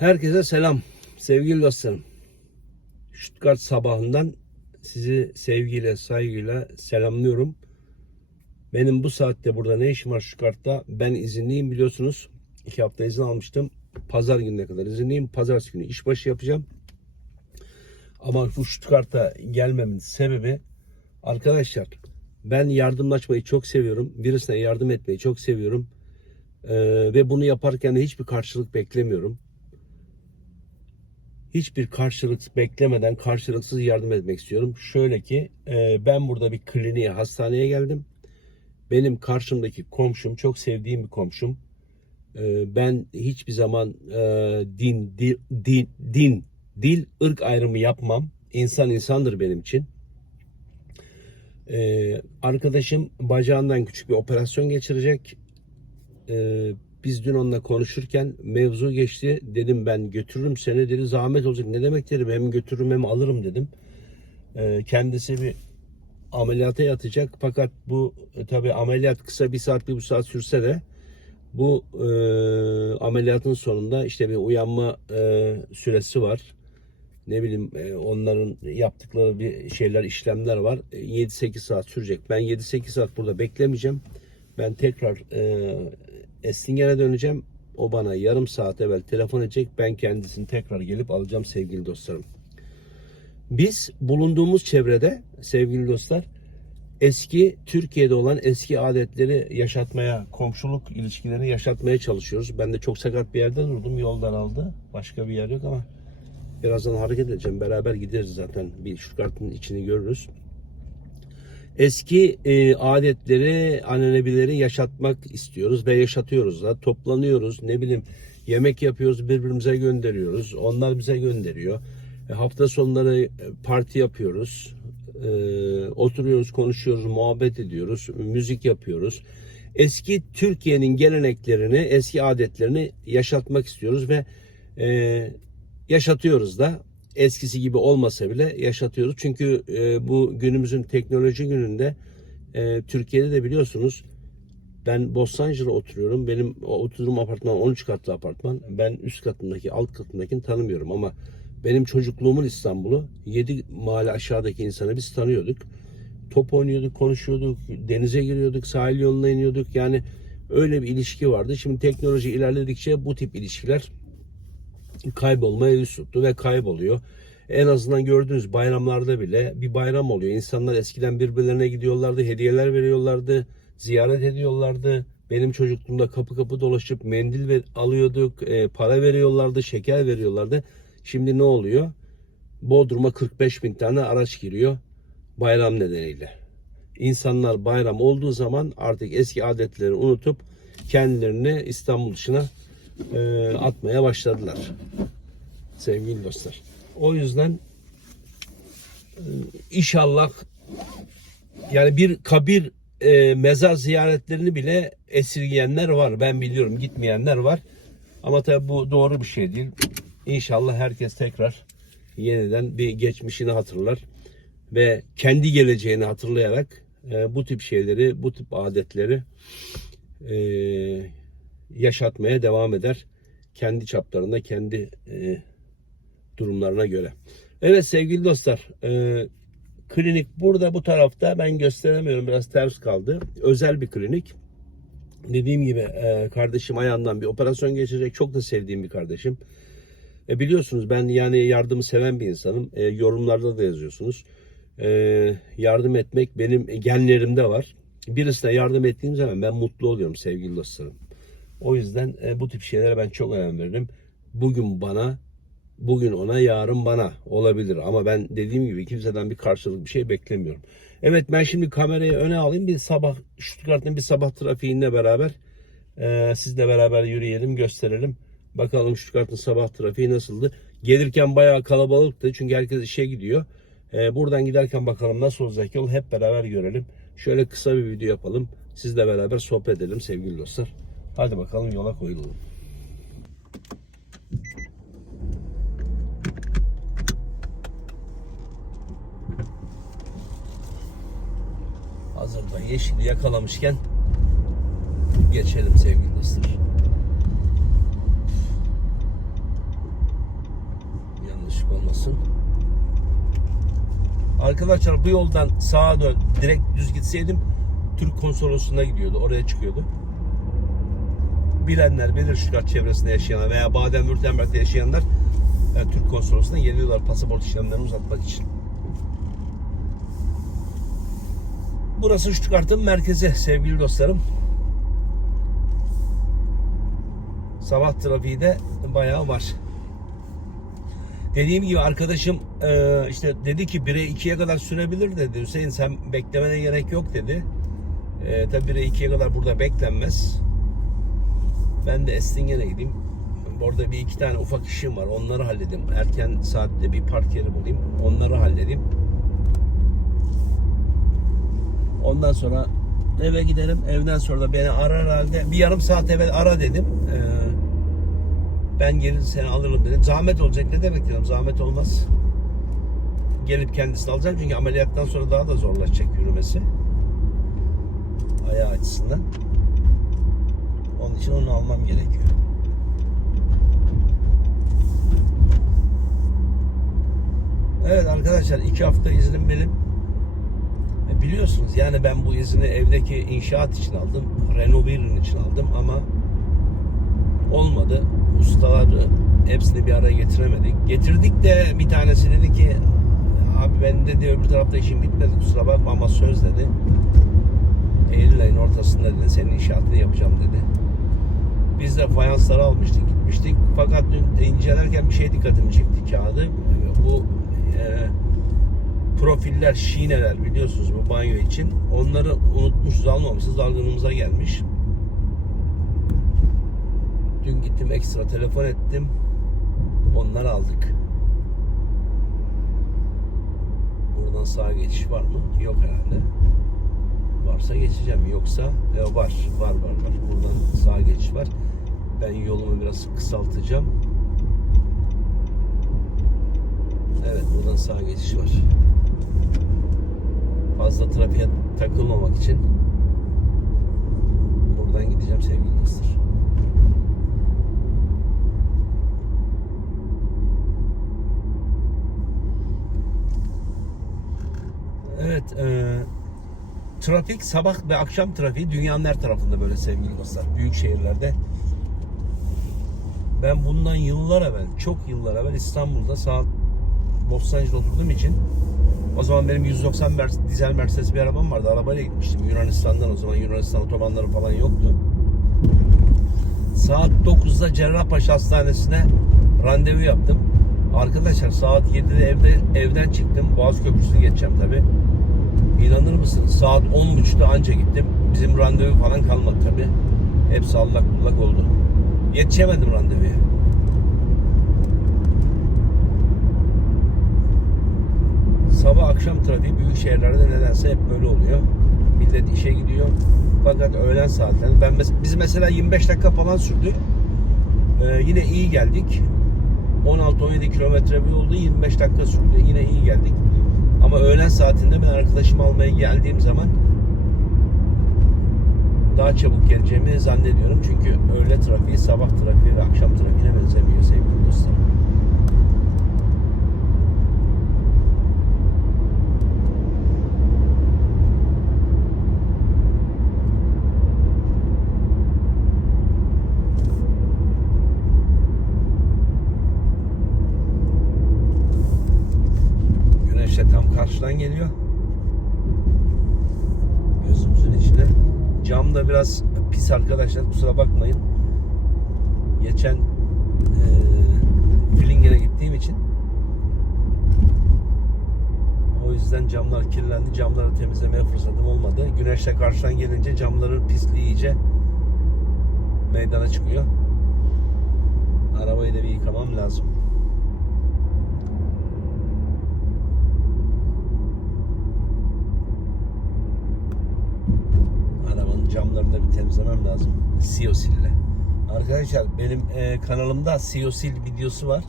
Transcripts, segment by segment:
Herkese selam. Sevgili dostlarım. Stuttgart sabahından sizi sevgiyle, saygıyla selamlıyorum. Benim bu saatte burada ne işim var Stuttgart'ta? Ben izinliyim biliyorsunuz. İki hafta izin almıştım. Pazar gününe kadar izinliyim. Pazartesi günü işbaşı yapacağım. Ama bu Stuttgart'a gelmemin sebebi arkadaşlar ben yardımlaşmayı çok seviyorum. Birisine yardım etmeyi çok seviyorum. Ee, ve bunu yaparken de hiçbir karşılık beklemiyorum hiçbir karşılık beklemeden karşılıksız yardım etmek istiyorum. Şöyle ki e, ben burada bir kliniğe, hastaneye geldim. Benim karşımdaki komşum, çok sevdiğim bir komşum. E, ben hiçbir zaman e, din, dil, din, din, dil, ırk ayrımı yapmam. İnsan insandır benim için. E, arkadaşım bacağından küçük bir operasyon geçirecek. Biz dün onunla konuşurken mevzu geçti. Dedim ben götürürüm seni dedi. Zahmet olacak. Ne demek dedim. Hem götürürüm hem alırım dedim. Ee, kendisi bir ameliyata yatacak. Fakat bu e, tabi ameliyat kısa bir saat bir bu saat sürse de bu e, ameliyatın sonunda işte bir uyanma e, süresi var. Ne bileyim e, onların yaptıkları bir şeyler işlemler var. E, 7-8 saat sürecek. Ben 7-8 saat burada beklemeyeceğim. Ben tekrar e, Estinger'e döneceğim. O bana yarım saat evvel telefon edecek. Ben kendisini tekrar gelip alacağım sevgili dostlarım. Biz bulunduğumuz çevrede sevgili dostlar eski Türkiye'de olan eski adetleri yaşatmaya, komşuluk ilişkilerini yaşatmaya çalışıyoruz. Ben de çok sakat bir yerde durdum. Yoldan aldı. Başka bir yer yok ama birazdan hareket edeceğim. Beraber gideriz zaten. Bir şu kartın içini görürüz eski e, adetleri, ananebileri yaşatmak istiyoruz ve yaşatıyoruz da. Toplanıyoruz, ne bileyim yemek yapıyoruz, birbirimize gönderiyoruz. Onlar bize gönderiyor. E, hafta sonları e, parti yapıyoruz. E, oturuyoruz, konuşuyoruz, muhabbet ediyoruz, müzik yapıyoruz. Eski Türkiye'nin geleneklerini, eski adetlerini yaşatmak istiyoruz ve e, yaşatıyoruz da eskisi gibi olmasa bile yaşatıyoruz. Çünkü e, bu günümüzün teknoloji gününde e, Türkiye'de de biliyorsunuz ben Bostancı'da oturuyorum. Benim oturduğum apartman 13 katlı apartman. Ben üst katındaki alt katındakini tanımıyorum ama benim çocukluğumun İstanbul'u 7 mahalle aşağıdaki insanı biz tanıyorduk. Top oynuyorduk, konuşuyorduk, denize giriyorduk, sahil yoluna iniyorduk. Yani öyle bir ilişki vardı. Şimdi teknoloji ilerledikçe bu tip ilişkiler kaybolmaya yüz tuttu ve kayboluyor. En azından gördüğünüz bayramlarda bile bir bayram oluyor. İnsanlar eskiden birbirlerine gidiyorlardı, hediyeler veriyorlardı, ziyaret ediyorlardı. Benim çocukluğumda kapı kapı dolaşıp mendil ver, alıyorduk, e, para veriyorlardı, şeker veriyorlardı. Şimdi ne oluyor? Bodrum'a 45 bin tane araç giriyor bayram nedeniyle. İnsanlar bayram olduğu zaman artık eski adetleri unutup kendilerini İstanbul dışına e, atmaya başladılar. Sevgili dostlar. O yüzden e, inşallah yani bir kabir e, mezar ziyaretlerini bile esirgeyenler var. Ben biliyorum gitmeyenler var. Ama tabi bu doğru bir şey değil. İnşallah herkes tekrar yeniden bir geçmişini hatırlar ve kendi geleceğini hatırlayarak e, bu tip şeyleri, bu tip adetleri e, yaşatmaya devam eder. Kendi çaplarında, kendi e, durumlarına göre. Evet sevgili dostlar, e, klinik burada bu tarafta ben gösteremiyorum biraz ters kaldı. Özel bir klinik. Dediğim gibi e, kardeşim ayağından bir operasyon geçirecek. Çok da sevdiğim bir kardeşim. E, biliyorsunuz ben yani yardımı seven bir insanım. E, yorumlarda da yazıyorsunuz. E, yardım etmek benim genlerimde var. Birisine yardım ettiğim zaman ben mutlu oluyorum sevgili dostlarım. O yüzden e, bu tip şeylere ben çok önem veririm. Bugün bana, bugün ona, yarın bana olabilir. Ama ben dediğim gibi kimseden bir karşılık bir şey beklemiyorum. Evet ben şimdi kamerayı öne alayım. Bir sabah Stuttgart'ın bir sabah trafiğinde beraber e, sizle beraber yürüyelim, gösterelim. Bakalım Stuttgart'ın sabah trafiği nasıldı? Gelirken bayağı kalabalıktı çünkü herkes işe gidiyor. E, buradan giderken bakalım nasıl olacak yol hep beraber görelim. Şöyle kısa bir video yapalım. Sizle beraber sohbet edelim sevgili dostlar. Hadi bakalım yola koyulalım. Hazırda yeşili yakalamışken geçelim sevgili dostlar. olmasın. Arkadaşlar bu yoldan sağa dön direkt düz gitseydim Türk konsolosluğuna gidiyordu. Oraya çıkıyordu. Bilenler bilir Stuttgart çevresinde yaşayanlar veya Baden-Württemberg'de yaşayanlar yani Türk konsolosluğuna geliyorlar pasaport işlemlerini uzatmak için. Burası Stuttgart'ın merkezi sevgili dostlarım. Sabah trafiği de bayağı var. Dediğim gibi arkadaşım e, işte dedi ki 1'e 2'ye kadar sürebilir dedi. Hüseyin sen beklemene gerek yok dedi. E, tabi 1'e 2'ye kadar burada beklenmez. Ben de Estingen'e gideyim. Orada bir iki tane ufak işim var. Onları halledeyim. Erken saatte bir park yeri bulayım. Onları halledeyim. Ondan sonra eve giderim. Evden sonra da beni arar halde bir yarım saat evvel ara dedim. Ee, ben gelir seni alırım dedim. Zahmet olacak ne demek dedim. Zahmet olmaz. Gelip kendisini alacağım çünkü ameliyattan sonra daha da zorlaşacak yürümesi. Ayağı açısından. Onun için onu almam gerekiyor. Evet arkadaşlar iki hafta iznim benim. E, Biliyorsunuz yani ben bu izni evdeki inşaat için aldım. Renovir'in için aldım ama olmadı. Ustaları hepsini bir araya getiremedik. Getirdik de bir tanesi dedi ki abi ben dedi öbür tarafta işim bitmedi kusura bakma ama söz dedi. Eylül ayın ortasında dedi senin inşaatını yapacağım dedi. Biz de fayansları almıştık gitmiştik. Fakat dün incelerken bir şey dikkatimi çekti kağıdı. Bu e, profiller, şineler biliyorsunuz bu banyo için. Onları unutmuşuz, almamışız. Dalgınımıza gelmiş. Dün gittim ekstra telefon ettim. Onları aldık. Buradan sağa geçiş var mı? Yok herhalde. Varsa geçeceğim. Yoksa e, var. Var var var. Buradan sağa geçiş var. Ben yolumu biraz kısaltacağım. Evet buradan sağa geçiş var. Fazla trafiğe takılmamak için buradan gideceğim sevgili dostlar. Evet, e, trafik sabah ve akşam trafiği dünyanın her tarafında böyle sevgili dostlar. Büyük şehirlerde. Ben bundan yıllar evvel, çok yıllar evvel İstanbul'da saat Bostancı'da oturduğum için o zaman benim 190 Mer- dizel Mercedes bir arabam vardı. Arabayla gitmiştim Yunanistan'dan o zaman Yunanistan otobanları falan yoktu. Saat 9'da Cerrahpaşa Hastanesi'ne randevu yaptım. Arkadaşlar saat 7'de evde evden çıktım. Boğaz Köprüsü'nü geçeceğim tabi. İnanır mısınız? Saat 10.30'da anca gittim. Bizim randevu falan kalmadı tabi. Hepsi allak bullak oldu. Yetişemedim randevuya. Sabah akşam trafiği büyük şehirlerde nedense hep böyle oluyor. Millet işe gidiyor. Fakat öğlen saatlerinde ben mes- biz mesela 25 dakika falan sürdü. Ee, yine iyi geldik. 16-17 kilometre bir yoldu 25 dakika sürdü. Yine iyi geldik. Ama öğlen saatinde ben arkadaşımı almaya geldiğim zaman daha çabuk geleceğimi zannediyorum. Çünkü öğle trafiği, sabah trafiği ve akşam trafiğine benzemiyor sevgili dostlar. Güneş tam karşıdan geliyor. Cam da biraz pis arkadaşlar kusura bakmayın. Geçen eee Filinger'e gittiğim için o yüzden camlar kirlendi. Camları temizlemeye fırsatım olmadı. Güneş de karşıdan gelince camların pisliği iyice meydana çıkıyor. Arabayı da bir yıkamam lazım. Camlarını da bir temizlemem lazım. Siyosil ile. Arkadaşlar benim e, kanalımda Siyosil videosu var.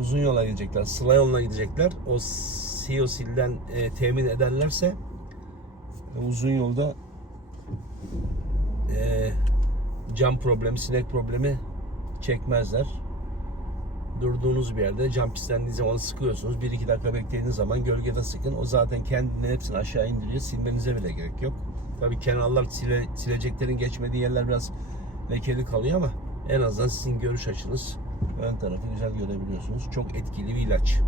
Uzun yola gidecekler. Sıla yoluna gidecekler. O Siyosil'den e, temin ederlerse e, uzun yolda e, cam problemi, sinek problemi çekmezler. Durduğunuz bir yerde cam pislendiği zaman sıkıyorsunuz. 1-2 dakika beklediğiniz zaman gölgede sıkın. O zaten kendini hepsini aşağı indiriyor. Silmenize bile gerek yok. Tabii kenarlar sile, sileceklerin geçmediği yerler biraz lekeli kalıyor ama en azından sizin görüş açınız ön tarafı güzel görebiliyorsunuz. Çok etkili bir ilaç.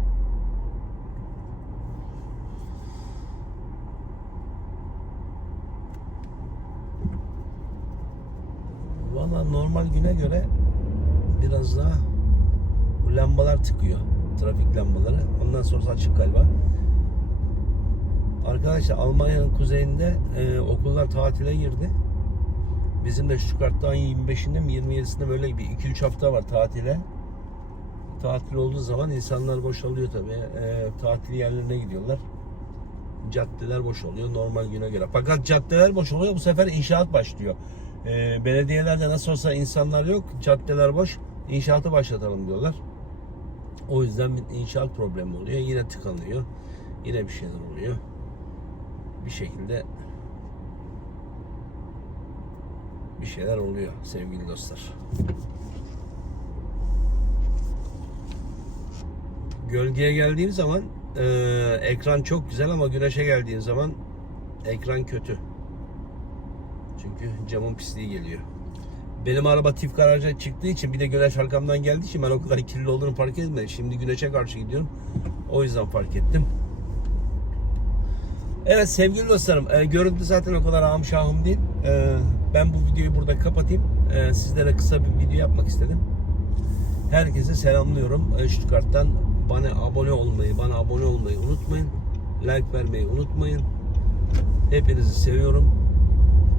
Valla normal güne göre biraz daha bu lambalar tıkıyor. Trafik lambaları. Ondan sonrası açık galiba. Arkadaşlar Almanya'nın kuzeyinde e, okullar tatile girdi. Bizim de Stuttgart'ta ayın 25'inde mi 27'sinde böyle bir 2-3 hafta var tatile. Tatil olduğu zaman insanlar boşalıyor tabii. E, tatil yerlerine gidiyorlar. Caddeler boşalıyor normal güne göre. Fakat caddeler boşalıyor bu sefer inşaat başlıyor. E, belediyelerde nasıl olsa insanlar yok. Caddeler boş. İnşaatı başlatalım diyorlar. O yüzden bir inşaat problemi oluyor. Yine tıkanıyor. Yine bir şeyler oluyor. Bir şekilde bir şeyler oluyor sevgili dostlar. Gölgeye geldiğim zaman e, ekran çok güzel ama güneşe geldiğim zaman ekran kötü. Çünkü camın pisliği geliyor. Benim araba tif garaja çıktığı için bir de güneş arkamdan geldiği için ben o kadar kirli olduğunu fark etmedim. Şimdi güneşe karşı gidiyorum. O yüzden fark ettim. Evet sevgili dostlarım e, görüntü zaten o kadar ahım şahım değil. E, ben bu videoyu burada kapatayım. E, sizlere kısa bir video yapmak istedim. Herkese selamlıyorum. E, Stuttgart'tan bana abone olmayı, bana abone olmayı unutmayın. Like vermeyi unutmayın. Hepinizi seviyorum.